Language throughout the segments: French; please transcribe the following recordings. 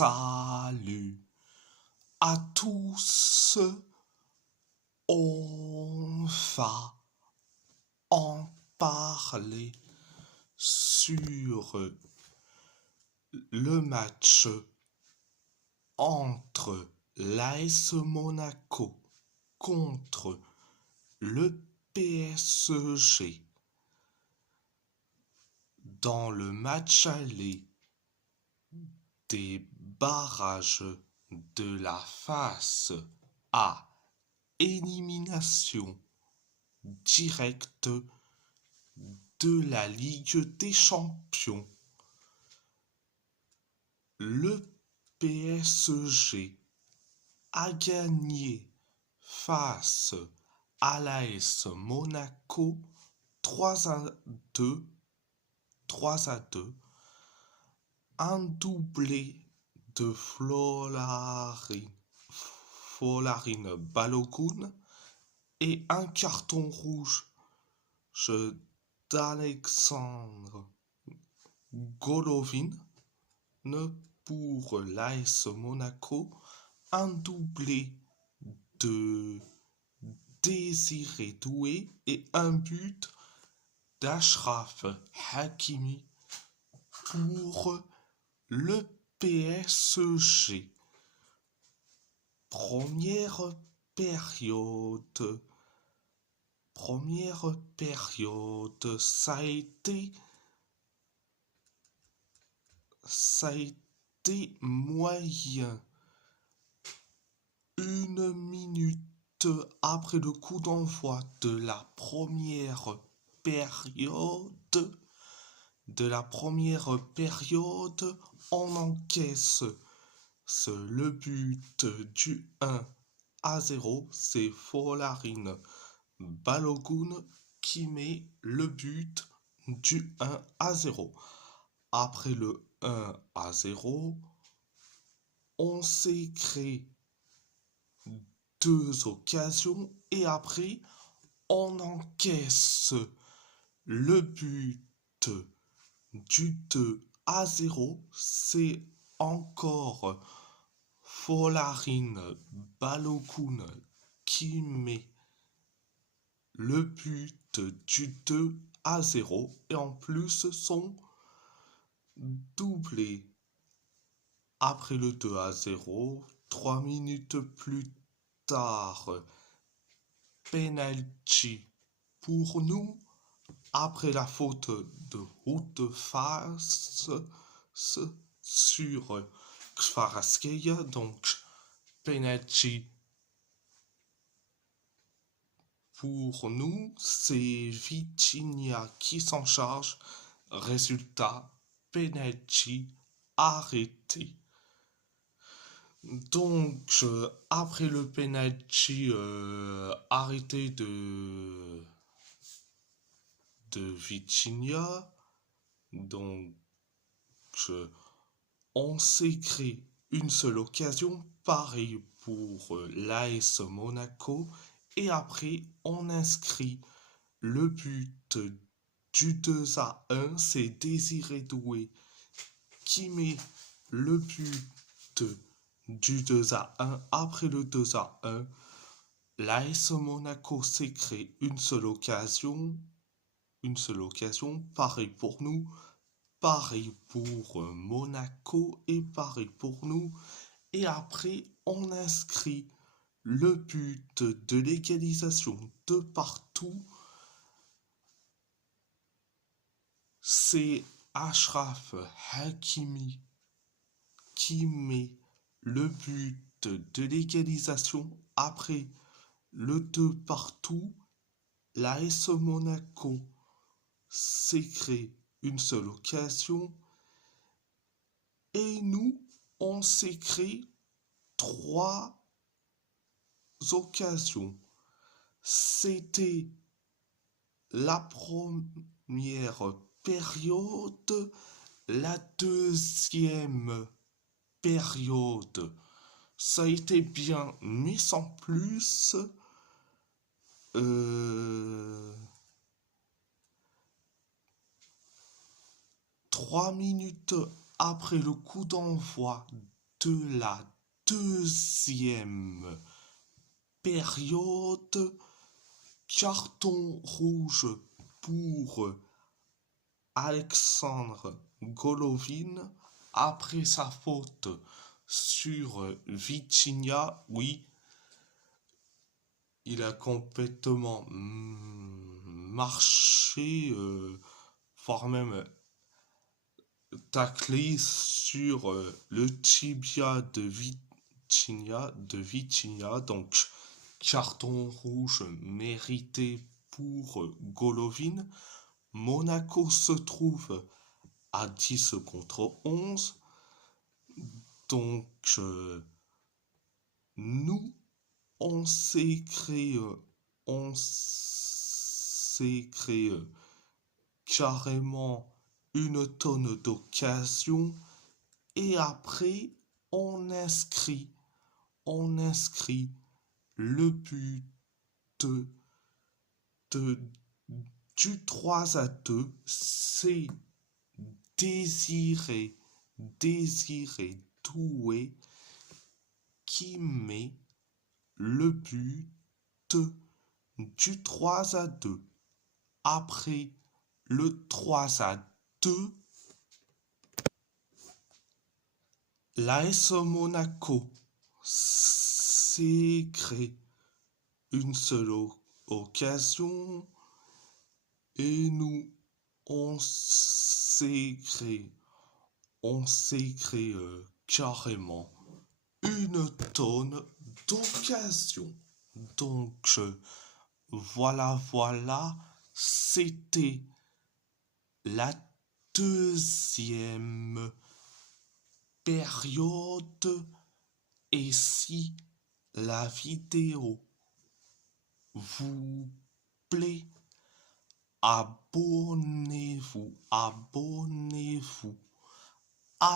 Salut à tous, on va en parler sur le match entre l'AS Monaco contre le PSG dans le match aller des barrages de la phase A, élimination directe de la Ligue des Champions. Le PSG a gagné face à l'AS Monaco 3-2, un doublé de Folarin Balogun et un carton rouge d'Alexandre Golovin pour l'AS Monaco, un doublé de Désiré Doué et un but d'Achraf Hakimi pour le PSG. Première période, ça a été moyen. Une minute après le coup d'envoi de la première période, on encaisse le but du 1-0. C'est Folarin Balogun qui met le but du 1-0. Après le 1-0, on s'est créé deux occasions et après on encaisse le but du 2-0. C'est encore Folarin Balogun qui met le but du 2-0 et en plus son doublé. Après le 2-0, 3 minutes plus tard, penalty pour nous après la faute de haute face sur Kvaratskhelia, donc penalty pour nous, c'est Vitinha qui s'en charge. Résultat, penalty arrêté. Donc, après le penalty arrêté de Vitinha, donc on s'est créé une seule occasion, pareil pour l'AS Monaco, et après on inscrit le but du 2-1, c'est Désiré Doué qui met le but du 2-1. Après le 2-1, l'AS Monaco s'est créé une seule occasion, pareil pour nous, pareil pour Monaco et pareil pour nous. Et après, on inscrit le but de l'égalisation de partout. C'est Achraf Hakimi qui met le but de l'égalisation après le 2 partout. L'AS Monaco s'est créé une seule occasion et nous, on s'est créé 3 occasions. C'était la première période, la deuxième période, ça a été bien, mais sans plus. 3 minutes après le coup d'envoi de la deuxième période. Carton rouge pour Alexandre Golovin après sa faute sur Vitinha. Oui, il a complètement marché, voire même taclé sur le tibia de Vitinha. Donc, carton rouge mérité pour Golovin. Monaco se trouve à 10 contre 11. Donc, nous, on s'est créé carrément une tonne d'occasions et après, on inscrit le but de, du 3-2. C'est Désiré Doué qui met le but du 3-2. Après le 3-2, l'AS Monaco s'est créé une seule occasion et nous, on s'est créé carrément une tonne d'occasions. Donc, voilà, c'était la deuxième période. Et si la vidéo vous plaît, abonnez-vous à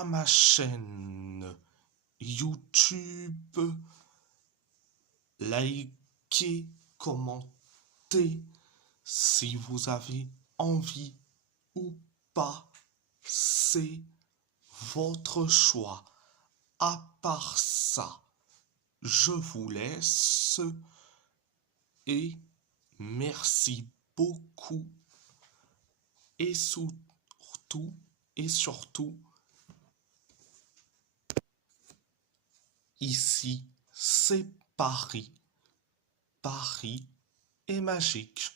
ma chaîne YouTube, likez, commentez si vous avez envie ou pas, c'est votre choix. À part ça, je vous laisse et merci beaucoup et surtout, ici c'est Paris. Paris est magique.